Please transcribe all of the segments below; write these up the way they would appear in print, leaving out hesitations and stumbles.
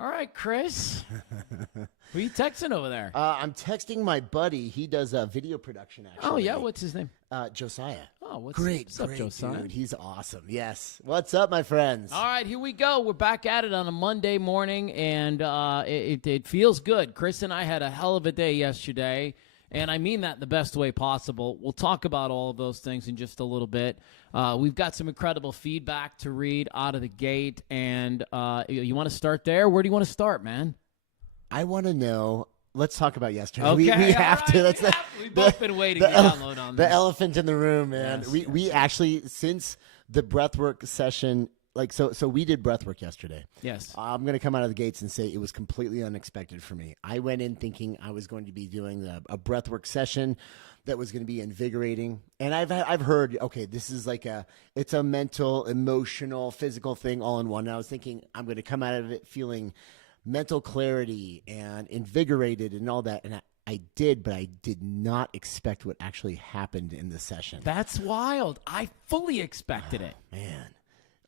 All right, Chris. Who are you texting over there? I'm texting my buddy. He does video production, actually. Oh, yeah? What's his name? Josiah. Oh, what's Great, up, Josiah? dude. He's awesome. Yes. What's up, my friends? All right, here we go. We're back at it on a Monday morning, and it feels good. Chris and I had a hell of a day yesterday, and I mean that in the best way possible. We'll talk about all of those things in just a little bit. We've got some incredible feedback to read out of the gate, and you want to start there? Where do you want to start, man? I want to know. Let's talk about yesterday. Okay, we have to. That's we've both been waiting to download on this. The elephant in the room, man. Yes, we actually, since the breathwork session, so we did breathwork yesterday. Yes. I'm going to come out of the gates and say it was completely unexpected for me. I went in thinking I was going to be doing a breathwork session that was going to be invigorating. And I've heard, okay, this is it's a mental, emotional, physical thing all in one. And I was thinking I'm going to come out of it feeling mental clarity and invigorated and all that. And I did, but I did not expect what actually happened in the session. That's wild. I fully expected it. Man.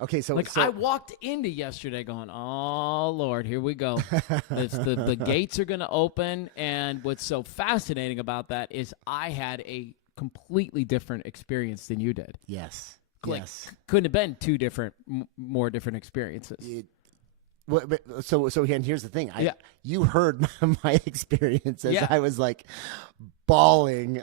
Okay, so I walked into yesterday going, oh, Lord, here we go. The gates are going to open, and what's so fascinating about that is I had a completely different experience than you did. Yes. Yes. Couldn't have been two more different experiences. So and here's the thing. You heard my experience as I was bawling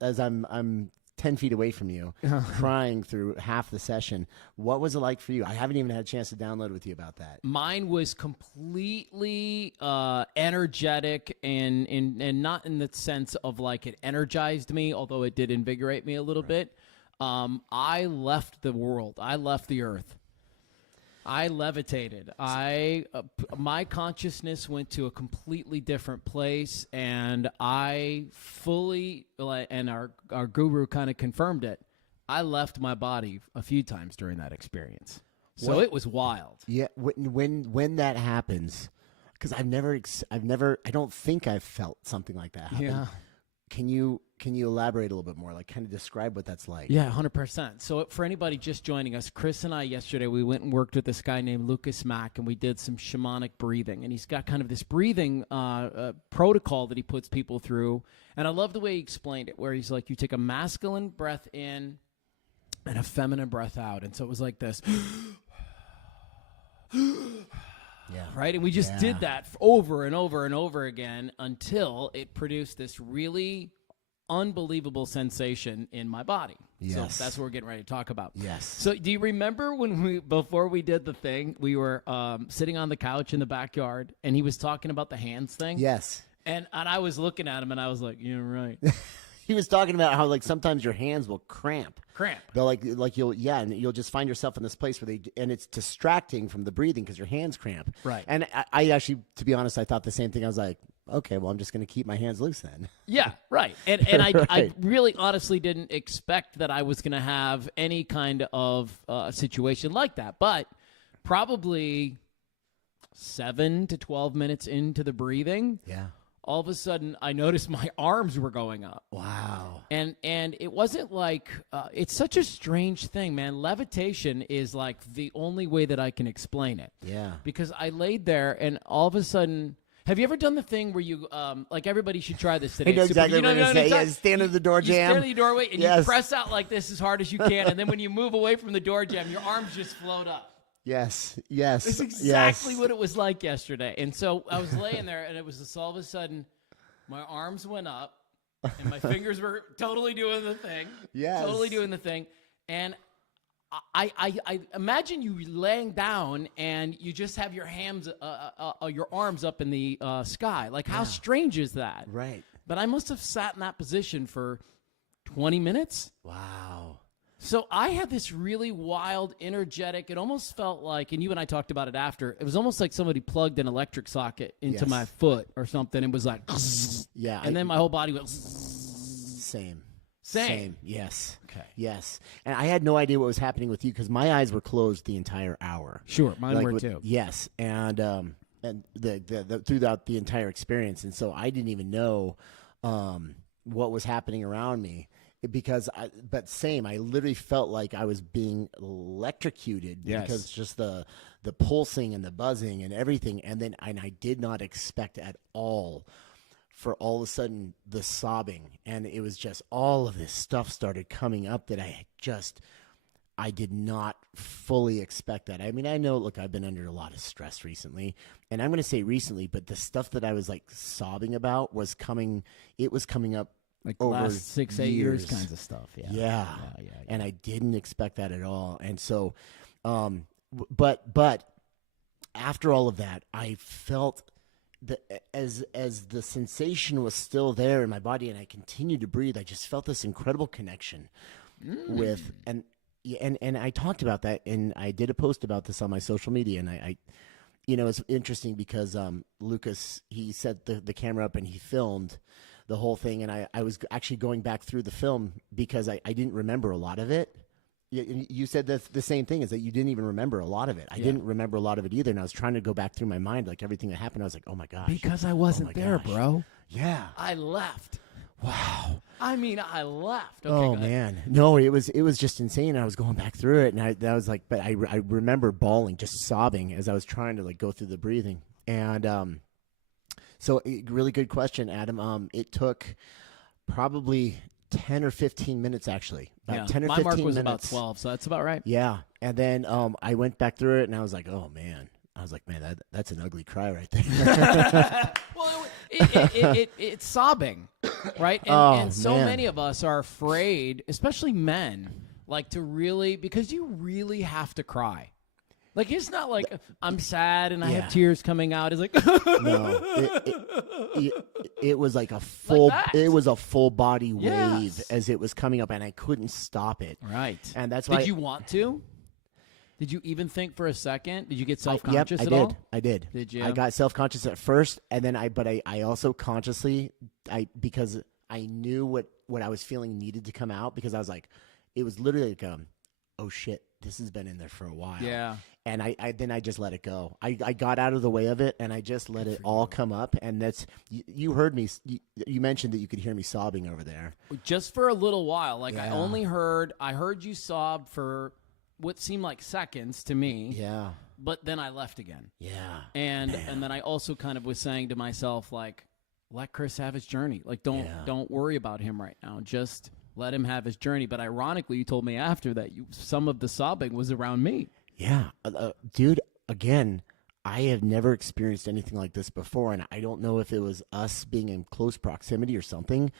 as I'm 10 feet away from you, crying through half the session. What was it like for you? I haven't even had a chance to download with you about that. Mine was completely energetic and not in the sense of it energized me, although it did invigorate me a little bit. I left the world. I left the earth. I levitated. My consciousness went to a completely different place, and I fully, and our guru kind of confirmed it, I left my body a few times during that experience. So it was wild. Yeah, when that happens, because I don't think I've felt something like that happen. Yeah. Can you elaborate a little bit more? Kind of describe what that's like. Yeah, 100%. So for anybody just joining us, Chris and I yesterday, we went and worked with this guy named Lukis Mac, and we did some shamanic breathing. And he's got kind of this breathing protocol that he puts people through. And I love the way he explained it, where he's like, you take a masculine breath in and a feminine breath out. And so it was like this. Yeah. Right? And we just did that over and over and over again until it produced this really unbelievable sensation in my body. Yes. So that's what we're getting ready to talk about. Yes. So do you remember before we did the thing, we were sitting on the couch in the backyard, and he was talking about the hands thing? Yes. And I was looking at him, and I was like, you're right. He was talking about how sometimes your hands will cramp. They'll and you'll just find yourself in this place where and it's distracting from the breathing because your hands cramp. Right. And I actually, to be honest, I thought the same thing. I was like, okay, well, I'm just going to keep my hands loose then. Yeah, right. And Right. I really honestly didn't expect that I was going to have any kind of situation like that. But probably 7 to 12 minutes into the breathing, all of a sudden, I noticed my arms were going up. Wow. And it wasn't it's such a strange thing, man. Levitation is the only way that I can explain it. Yeah. Because I laid there, and all of a sudden, have you ever done the thing where you, everybody should try this today. I know exactly what you're going to say. Stand at the door jam. You stand at the doorway, and you press out like this as hard as you can, and then when you move away from the door jam, your arms just float up. Yes. That's exactly what it was like yesterday. And so I was laying there, and it was just all of a sudden, my arms went up, and my fingers were totally doing the thing. Yes. Totally doing the thing. And I imagine you laying down, and you just have your your arms up in the sky. How strange is that? Right. But I must have sat in that position for 20 minutes. Wow. So I had this really wild, energetic, it almost felt like, and you and I talked about it after, it was almost like somebody plugged an electric socket into my foot or something and was like, yeah. And then my whole body went, Same. Yes. Okay. Yes. And I had no idea what was happening with you because my eyes were closed the entire hour. Sure, mine were too. Yes. And throughout the entire experience. And so I didn't even know what was happening around me. because but same, I literally felt like I was being electrocuted Yes. because just the pulsing and the buzzing and everything. And I did not expect at all for all of a sudden the sobbing. And it was just all of this stuff started coming up that I did not fully expect that. I mean, I know, look, I've been under a lot of stress recently, and I'm going to say recently, but the stuff that I was like sobbing about was coming up Like over last 6-8 years kinds of stuff. Yeah. Yeah. And I didn't expect that at all. And so, but after all of that, I felt that as the sensation was still there in my body and I continued to breathe, I just felt this incredible connection with, and I talked about that, and I did a post about this on my social media, and I it's interesting because Lukis, he set the camera up and he filmed the whole thing, and I was actually going back through the film because I didn't remember a lot of it. You said the same thing, is that you didn't even remember a lot of it. I didn't remember a lot of it either, and I was trying to go back through my mind, like everything that happened. I was like, oh my gosh. Because I wasn't there, bro. Yeah. I left. Wow. I mean, I left. Okay, man. No, it was just insane. I was going back through it, and I was like, but I remember bawling, just sobbing as I was trying to like go through the breathing. And so really good question, Adam. It took probably 10 or 15 minutes, actually. About 10 or 15 minutes. My mark was about 12, so that's about right. Yeah. And then I went back through it, and I was like, oh, man. I was like, man, that's an ugly cry right there. Well, it's sobbing, right? And so many of us are afraid, especially men, like to really, because you really have to cry. Like, it's not like I'm sad and I have tears coming out. It's like, no, it was like a full, it was a full body wave as it was coming up, and I couldn't stop it. Right. And that's why. Did you want to? Did you even think for a second? Did you get self-conscious at all? I did. Did you? I got self-conscious at first, and then I also consciously, because I knew what I was feeling needed to come out, because I was like, it was literally like, oh shit, this has been in there for a while. Yeah. And then I just let it go. I got out of the way of it, and I just let it all come up. And that's, you heard me, you mentioned that you could hear me sobbing over there. Just for a little while. Like, I heard you sob for what seemed like seconds to me. Yeah. But then I left again. Yeah. And then I also kind of was saying to myself, like, let Chris have his journey. Like, don't worry about him right now. Just let him have his journey. But ironically, you told me after that some of the sobbing was around me. Yeah. Dude, again, I have never experienced anything like this before, and I don't know if it was us being in close proximity or something,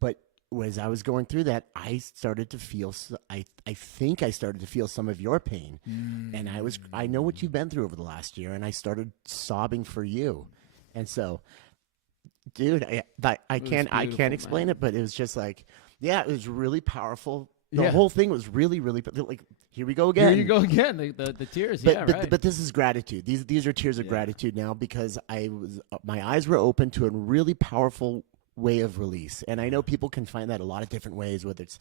but as I was going through that, I started to feel, I think I started to feel some of your pain. And I know what you've been through over the last year, and I started sobbing for you. And so, dude, I can't explain it, but it was just like, it was really powerful. The whole thing was really, really, like, here we go again. Here you go again. The tears. But this is gratitude. These are tears of gratitude now, because my eyes were open to a really powerful way of release. And I know people can find that a lot of different ways, whether it's,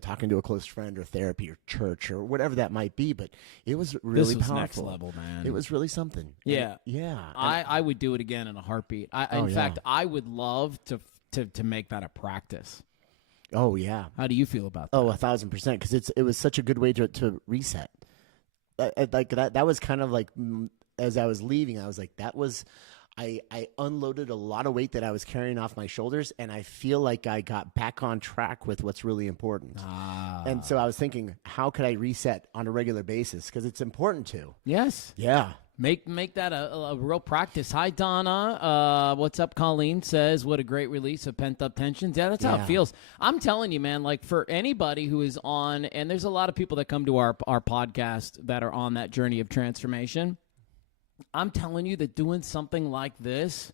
talking to a close friend or therapy or church or whatever that might be, but it was really powerful. Next level, man. It was really something. Yeah. Yeah. I would do it again in a heartbeat. In fact, I would love to make that a practice. Oh yeah. How do you feel about that? Oh, 1,000%. Because it was such a good way to reset. Like that was kind of like, as I was leaving, I was like, I unloaded a lot of weight that I was carrying off my shoulders, and I feel like I got back on track with what's really important. And so I was thinking, how could I reset on a regular basis? Because it's important to. Yes. Yeah. Make that a real practice. Hi, Donna. What's up? Colleen says, what a great release of pent-up tensions. Yeah, that's how it feels. I'm telling you, man, like, for anybody who is on, and there's a lot of people that come to our podcast that are on that journey of transformation, I'm telling you that doing something like this,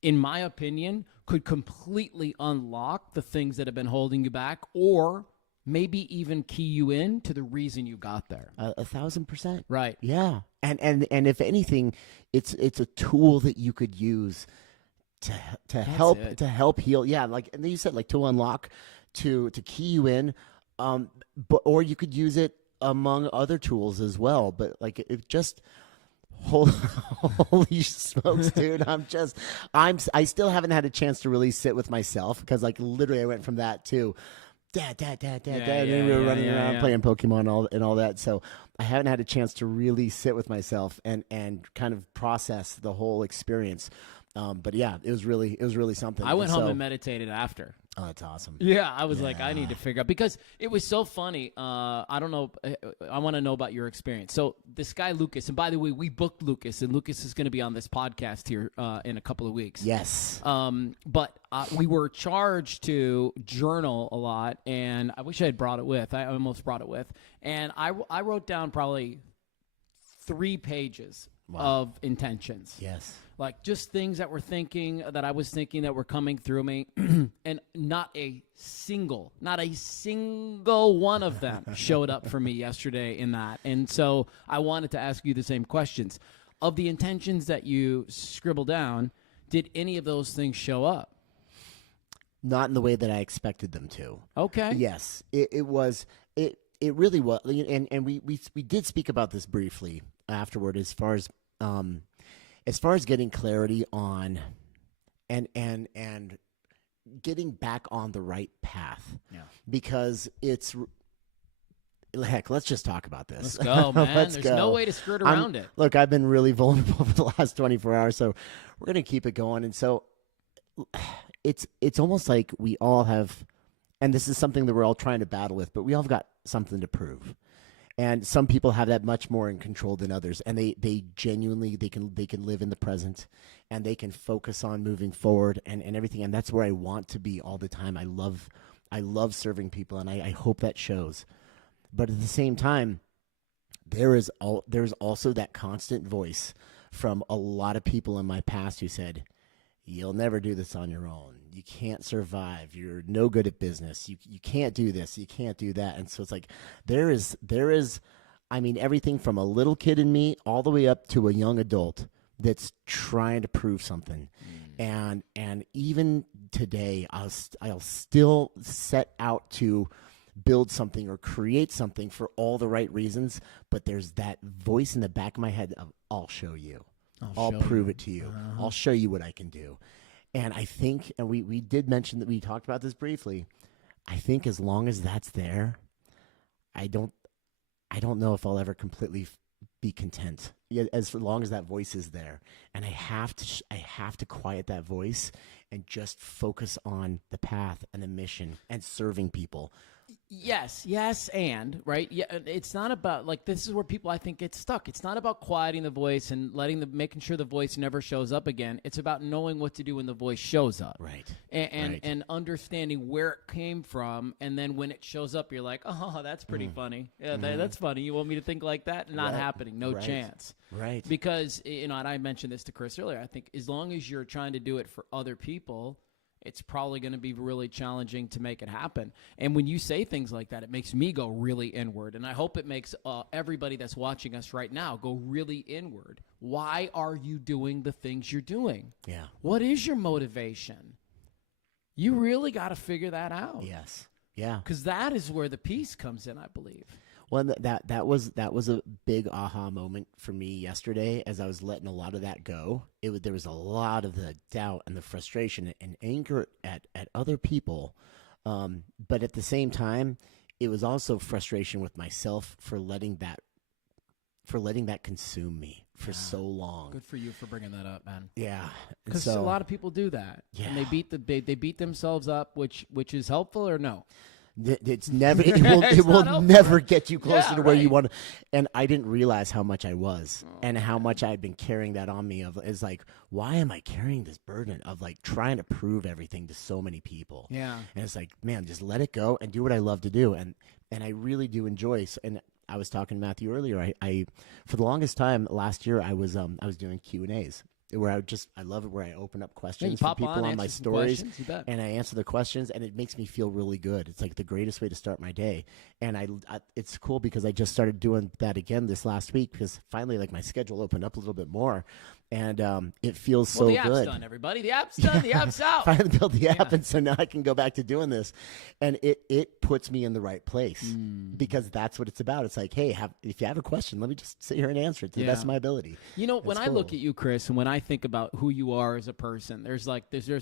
in my opinion, could completely unlock the things that have been holding you back, or maybe even key you in to the reason you got there. 1,000%. Right. Yeah. And if anything, it's a tool that you could use to help heal. Yeah, like, and you said, like, to unlock, to key you in, or you could use it among other tools as well. But like, it just. Holy smokes, dude. I still haven't had a chance to really sit with myself, because like literally I went from that to Dad, Yeah, and then we were running around playing Pokemon and all that. So I haven't had a chance to really sit with myself and kind of process the whole experience. But yeah, it was really something. I went home and meditated after. Oh, that's awesome. Yeah, I was like, I need to figure out, because it was so funny. I don't know. I want to know about your experience. So this guy, Lukis, and by the way, we booked Lukis, and Lukis is going to be on this podcast here in a couple of weeks. Yes. But we were charged to journal a lot, and I wish I had brought it with. I almost brought it with. And I wrote down probably 3 pages of intentions. Yes. Like just things that I was thinking that were coming through me, and not a single one of them showed up for me yesterday in that. And so I wanted to ask you the same questions. Of the intentions that you scribbled down, did any of those things show up? Not in the way that I expected them to. Okay. Yes, it really was, and we did speak about this briefly afterward, as far as getting clarity on and getting back on the right path. Yeah. Because heck, let's just talk about this. Let's go, man. There's no way to skirt around it. Look, I've been really vulnerable for the last 24 hours, so we're going to keep it going. And so it's almost like we all have, and this is something that we're all trying to battle with, but we all have got something to prove. And some people have that much more in control than others, and they genuinely they can live in the present, and they can focus on moving forward and everything. And that's where I want to be all the time. I love serving people, and I hope that shows. But at the same time, there's also that constant voice from a lot of people in my past who said, "You'll never do this on your own. You can't survive. You're no good at business. You can't do this. You can't do that." And so it's like there is, I mean, everything from a little kid in me all the way up to a young adult that's trying to prove something. And even today, I'll still set out to build something or create something for all the right reasons. But there's that voice in the back of my head of, "I'll show you. I'll prove it to you. I'll show you what I can do." And I think, and we did mention that we talked about this briefly, I think as long as that's there, I don't know if I'll ever completely be content. As long as that voice is there, and I have to quiet that voice and just focus on the path and the mission and serving people. Yes, and right. Yeah, it's not about, like, this is where people, I think, get stuck. It's not about quieting the voice and making sure the voice never shows up again. It's about knowing what to do when the voice shows up, right? And understanding where it came from, and then when it shows up, you're like, "Oh, that's pretty funny. Yeah, that's funny. You want me to think like that? Not happening. No chance." Right. Because and I mentioned this to Chris earlier. I think as long as you're trying to do it for other people, it's probably going to be really challenging to make it happen. And when you say things like that, it makes me go really inward. And I hope it makes everybody that's watching us right now go really inward. Why are you doing the things you're doing? Yeah. What is your motivation? You really got to figure that out. Yes. Yeah. Because that is where the peace comes in, I believe. Well, that was a big aha moment for me yesterday as I was letting a lot of that go. There was a lot of the doubt and the frustration and anger at other people, but at the same time, it was also frustration with myself for letting that consume me for so long. Good for you for bringing that up, man. Yeah, because a lot of people do that, and they beat themselves up, which is helpful or no? It's never. It will never get you closer to where you want to. And I didn't realize how much I was, and how much I had been carrying that on me. It's like, why am I carrying this burden of like trying to prove everything to so many people? Yeah. And it's like, man, just let it go and do what I love to do, and I really do enjoy. And I was talking to Mathew earlier. I for the longest time last year I was doing Q&As. Where I love it where I open up questions for people on my stories, and I answer the questions, and it makes me feel really good. It's like the greatest way to start my day, and it's cool because I just started doing that again this last week because finally, like, my schedule opened up a little bit more, and it feels so good. The app's done, everybody. The app's done. The app's out. Finally built the app, and so now I can go back to doing this, and it puts me in the right place because that's what it's about. It's like, hey, if you have a question, let me just sit here and answer it to the best of my ability. You know, when I look at you, Chris, and when I think about who you are as a person, there's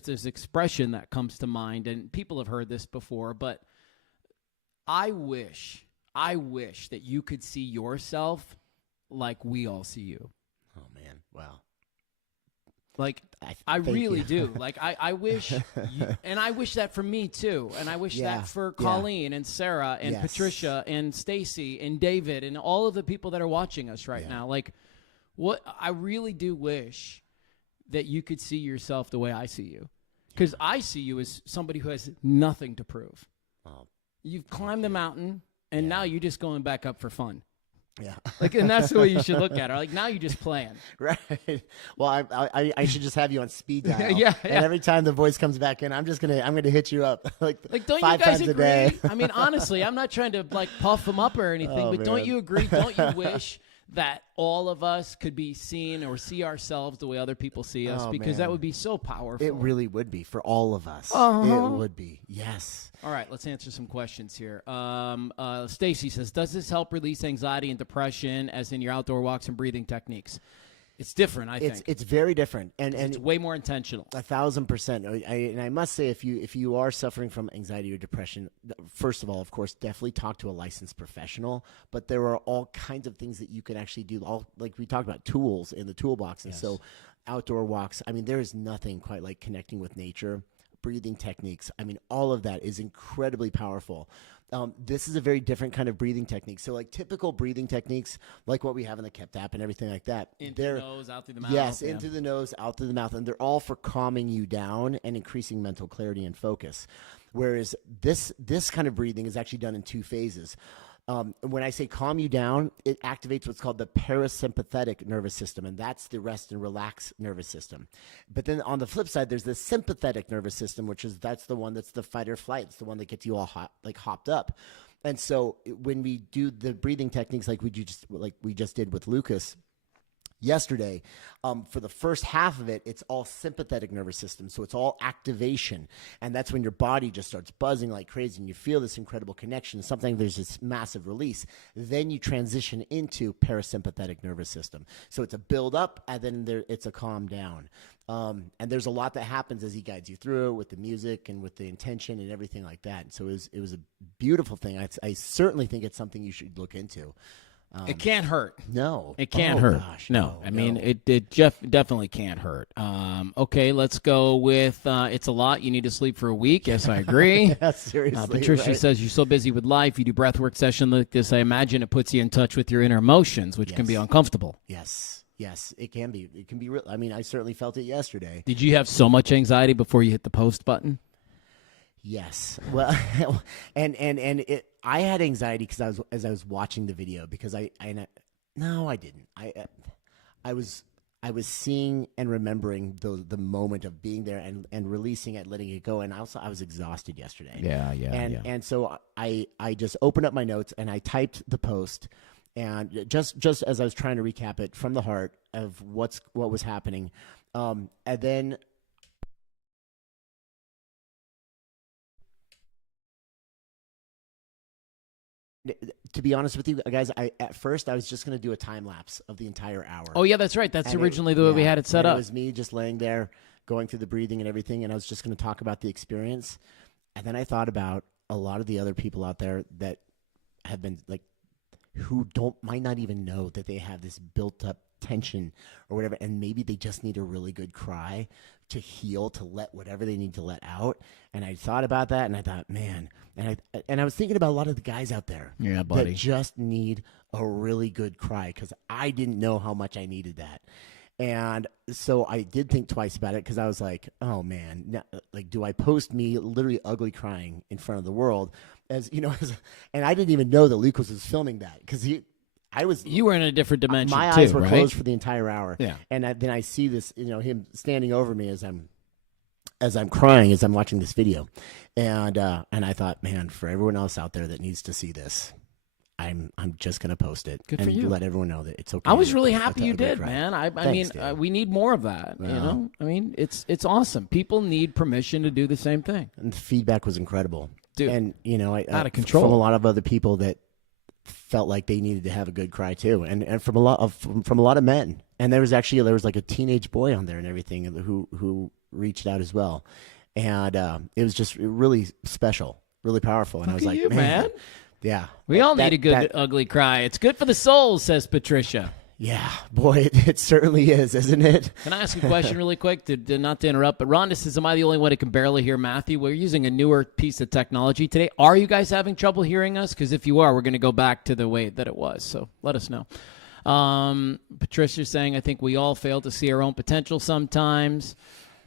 this expression that comes to mind, and people have heard this before, but I wish that you could see yourself like we all see you. Oh man, wow. Like, I really do. Like, I wish, and I wish that for me too. And I wish that for Colleen and Sarah and Patricia and Stacy and David and all of the people that are watching us right now. Like, what I really do wish that you could see yourself the way I see you. Because I see you as somebody who has nothing to prove. Oh, you've climbed the mountain, and now you're just going back up for fun. Yeah. Like, and that's the way you should look at it. Like, now you're just playing. Right. Well, I should just have you on speed dial. Yeah. And every time the voice comes back in, I'm gonna hit you up like don't 5 you guys times agree? a day. I mean, honestly, I'm not trying to like puff them up or anything, but don't you agree? Don't you wish that all of us could be seen or see ourselves the way other people see us? Because that would be so powerful. It really would be for all of us. It would be. Yes. All right, let's answer some questions here. Stacy says, does this help release anxiety and depression as in your outdoor walks and breathing techniques? It's different, I think. It's very different, and it's way more intentional. 1,000%. And I must say, if you are suffering from anxiety or depression, first of all, of course, definitely talk to a licensed professional. But there are all kinds of things that you can actually do. All like we talked about, tools in the toolbox, and so outdoor walks. I mean, there is nothing quite like connecting with nature. Breathing techniques. I mean, all of that is incredibly powerful. This is a very different kind of breathing technique. So like typical breathing techniques, like what we have in the Kept app and everything like that. Into the nose, out through the mouth. Yes, into the nose, out through the mouth. And they're all for calming you down and increasing mental clarity and focus. Whereas this kind of breathing is actually done in 2 phases. When I say calm you down, it activates what's called the parasympathetic nervous system, and that's the rest and relax nervous system. But then on the flip side, there's the sympathetic nervous system, that's the one that's the fight or flight. It's the one that gets you all hopped up. And so when we do the breathing techniques like we just did with Lukis yesterday, for the first half of it, it's all sympathetic nervous system. So it's all activation. And that's when your body just starts buzzing like crazy and you feel this incredible connection. Something, there's this massive release. Then you transition into parasympathetic nervous system. So it's a build up and then it's a calm down. And there's a lot that happens as he guides you through it with the music and with the intention and everything like that. And so it was a beautiful thing. I certainly think it's something you should look into. It can't hurt. No. It can't hurt. Gosh, no. I mean, it definitely can't hurt. Okay, let's go with it's a lot. You need to sleep for a week. Yes, I agree. Yeah, seriously. Patricia says, you're so busy with life. You do breathwork session like this. I imagine it puts you in touch with your inner emotions, which can be uncomfortable. Yes, it can be. It can be real. I mean, I certainly felt it yesterday. Did you have so much anxiety before you hit the post button? Yes. Well, and I had anxiety because I was watching the video because no, I didn't. I was seeing and remembering the moment of being there and releasing it, letting it go. And also I was exhausted yesterday. Yeah. And so I just opened up my notes and I typed the post, and just as I was trying to recap it from the heart of what was happening, and then. To be honest with you guys, at first I was just going to do a time lapse of the entire hour. Oh yeah, that's right. That's originally the way we had it set up. It was me just laying there, going through the breathing and everything, and I was just going to talk about the experience. And then I thought about a lot of the other people out there that have been like, who might not even know that they have this built up tension or whatever, and maybe they just need a really good cry to heal, to let whatever they need to let out. And I thought about that, and I thought, man, and I was thinking about a lot of the guys out there that just need a really good cry, because I didn't know how much I needed that. And so I did think twice about it, because I was like, oh man, do I post me literally ugly crying in front of the world? And I didn't even know that Lucas was filming that, because you were in a different dimension. My eyes were closed for the entire hour. Yeah. And then I see this, him standing over me as I'm crying, as I'm watching this video. And I thought, man, for everyone else out there that needs to see this, I'm just going to post it. Good and for you. Let everyone know that it's okay. I was really happy you did, man. I Thanks, mean, we need more of that, I mean, it's awesome. People need permission to do the same thing. And the feedback was incredible. Dude, and out of control. From a lot of other people that felt like they needed to have a good cry too, and from a lot of men. And there was like a teenage boy on there and everything who reached out as well, and it was just really special. really powerful. And I was like, you, man. Yeah. We all need a good ugly cry. It's good for the soul, says Patricia. Yeah, boy, it certainly is, isn't it? Can I ask a question really quick? Not to interrupt, but Rhonda says, am I the only one who can barely hear Matthew? We're using a newer piece of technology today. Are you guys having trouble hearing us? Because if you are, we're going to go back to the way that it was. So let us know. Patricia's saying, I think we all fail to see our own potential sometimes.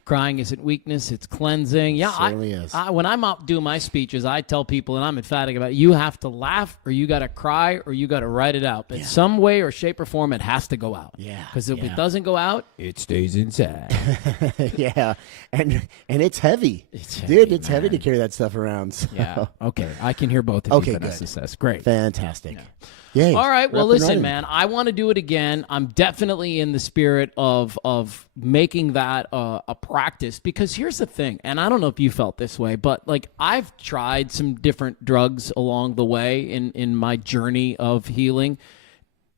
Crying isn't weakness, it's cleansing. Yeah, it certainly is. When I'm out doing my speeches, I tell people, and I'm emphatic about it, you have to laugh, or you got to cry, or you got to write it out. But some way or shape or form, it has to go out. Yeah. Because if it doesn't go out, it stays inside. Yeah, and it's heavy. It's heavy to carry that stuff around. So. Yeah. Okay, I can hear both of you. Vanessa says. Great. Fantastic. Yeah. Yay. All right. Well, listen, man, I want to do it again. I'm definitely in the spirit of making that a practice, because here's the thing, and I don't know if you felt this way, but like I've tried some different drugs along the way in my journey of healing,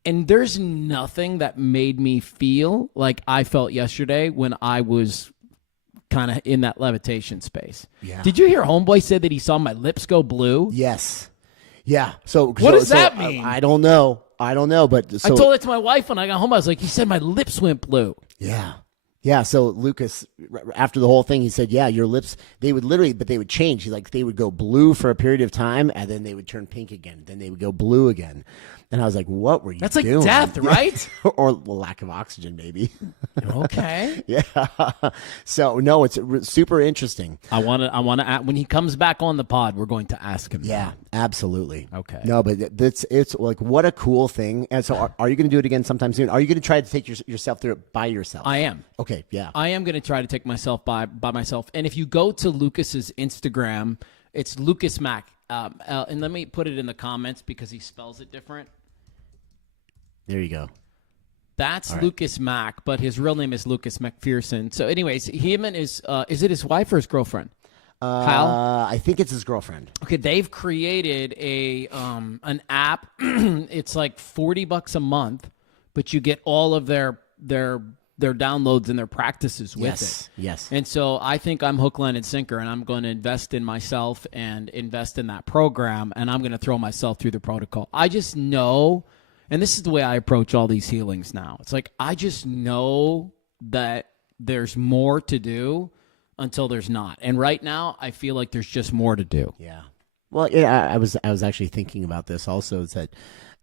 and there's nothing that made me feel like I felt yesterday when I was kind of in that levitation space. Yeah. Did you hear Homeboy said that he saw my lips go blue? Yes. Yeah. So what does that mean? I don't know. But I told it to my wife when I got home. I was like, he said my lips went blue. Yeah. Yeah. So Lukis, after the whole thing, he said, yeah, your lips, they would literally, but they would change. He's like, they would go blue for a period of time, and then they would turn pink again. Then they would go blue again. And I was like, what were you doing? That's like death, right? Or lack of oxygen, maybe. Okay. Yeah. So no, it's super interesting. I want to. When he comes back on the pod, we're going to ask him. Yeah, absolutely. Okay. No, but it's like, what a cool thing. And so, are you going to do it again sometime soon? Are you going to try to take yourself through it by yourself? I am. Okay. Yeah. I am going to try to take myself by myself. And if you go to Lukis's Instagram, it's Lukis Mac. And let me put it in the comments because he spells it different. There you go. That's Lukis Mac, but his real name is Lukis McPherson. So anyways, him and is it his wife or his girlfriend? Kyle? I think it's his girlfriend. Okay, they've created an app. It's like $40 a month, but you get all of their downloads and their practices with it. Yes. And so I think I'm hook, line, and sinker, and I'm going to invest in myself and invest in that program, and I'm going to throw myself through the protocol. I just know, and this is the way I approach all these healings now. It's like I just know that there's more to do until there's not. And right now, I feel like there's just more to do. Yeah. Well, yeah, I was actually thinking about this also. Is that,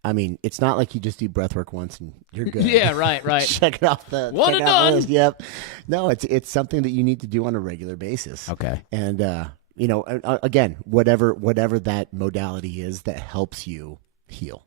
I mean, it's not like you just do breath work once and you're good. Yeah, right. Check it off the one and done. Yep. No, it's something that you need to do on a regular basis. Okay. And again, whatever that modality is that helps you heal.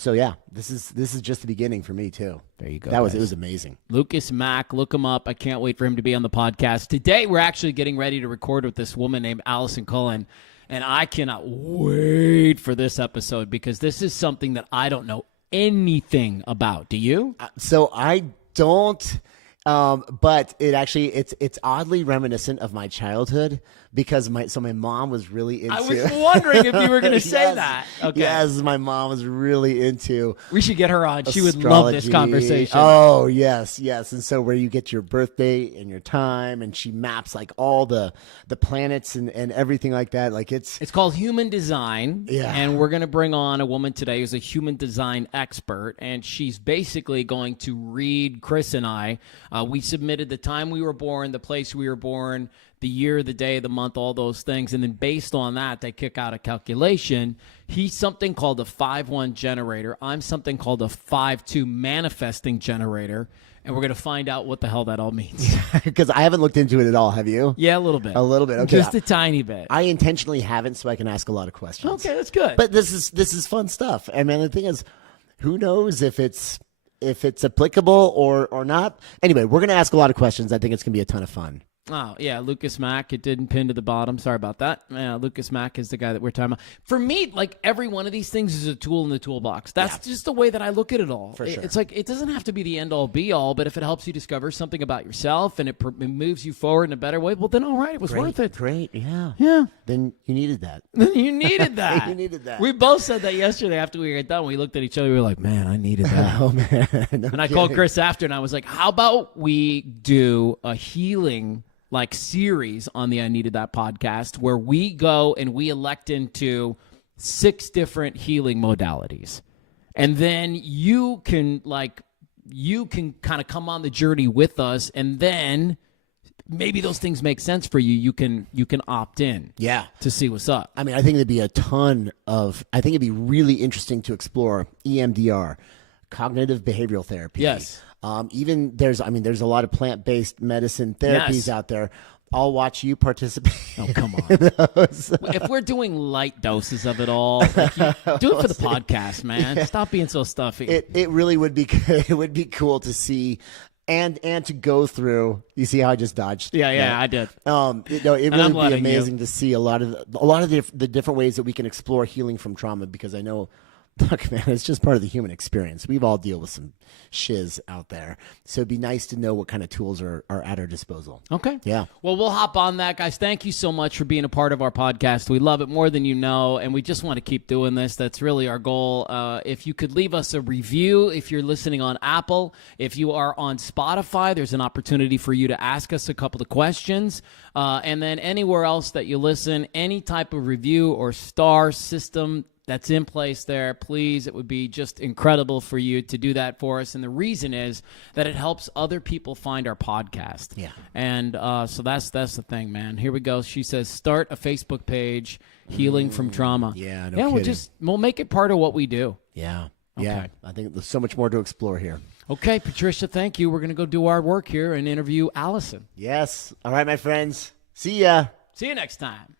So yeah, this is just the beginning for me too. There you go. It was amazing. Lukis Mac, look him up. I can't wait for him to be on the podcast. Today we're actually getting ready to record with this woman named Allison Cullen, and I cannot wait for this episode because this is something that I don't know anything about. Do you? So I don't, but it's oddly reminiscent of my childhood because my mom was really into. I was wondering if you were going to say that. Okay. Yes, my mom was really into. We should get her on. She would astrology. love this conversation. Oh yes. And so where you get your birthday and your time, and she maps like all the planets and everything like that. Like it's called human design. Yeah. And we're going to bring on a woman today who's a human design expert, and she's basically going to read Chris and I. We submitted the time we were born, the place we were born, the year, the day, the month, all those things. And then based on that, they kick out a calculation. He's something called a 5-1 generator. I'm something called a 5-2 manifesting generator. And we're going to find out what the hell that all means. Because I haven't looked into it at all. Have you? Yeah, a little bit. A little bit. Okay. Just a tiny bit. I intentionally haven't so I can ask a lot of questions. Okay, that's good. But this is fun stuff. And man, the thing is, who knows if it's applicable or not. Anyway, we're going to ask a lot of questions. I think it's going to be a ton of fun. Oh, yeah, Lukis Mac. It didn't pin to the bottom. Sorry about that. Yeah, Lukis Mac is the guy that we're talking about. For me, like, every one of these things is a tool in the toolbox. That's just the way that I look at it all. For sure. It's like, it doesn't have to be the end-all, be-all, but if it helps you discover something about yourself and it moves you forward in a better way, well, then all right, it was worth it. Great, yeah. Yeah. Then you needed that. You needed that. You needed that. We both said that yesterday after we were done. We looked at each other. We were like, man, I needed that. Oh, man. No and I called Chris after, and I was like, how about we do a healing like series on the I Needed That podcast where we go and we elect into 6 different healing modalities. And then you can kind of come on the journey with us, and then maybe those things make sense for you. You can opt in. Yeah. To see what's up. I mean, I think there'd be I think it'd be really interesting to explore EMDR, cognitive behavioral therapy. Yes. Even there's a lot of plant-based medicine therapies out there. I'll watch you participate. Oh, come on. If we're doing light doses of it all, like do it for the podcast, man. Yeah. Stop being so stuffy. It really would be it would be cool to see and to go through. You see how I just dodged? Yeah, I did. It really would be amazing to see a lot of the different ways that we can explore healing from trauma, because I know, look, man, it's just part of the human experience. We've all dealt with some shiz out there. So it'd be nice to know what kind of tools are at our disposal. Okay. Yeah. Well, we'll hop on that, guys. Thank you so much for being a part of our podcast. We love it more than you know, and we just want to keep doing this. That's really our goal. If you could leave us a review, if you're listening on Apple, if you are on Spotify, there's an opportunity for you to ask us a couple of questions. And then anywhere else that you listen, any type of review or star system that's in place there, please, it would be just incredible for you to do that for us. And the reason is that it helps other people find our podcast. Yeah. And so that's the thing, man. Here we go. She says, start a Facebook page, Healing from Trauma. Yeah, no kidding. We'll make it part of what we do. Yeah. Okay. Yeah. I think there's so much more to explore here. Okay, Patricia, thank you. We're going to go do our work here and interview Allison. Yes. All right, my friends. See ya. See you next time.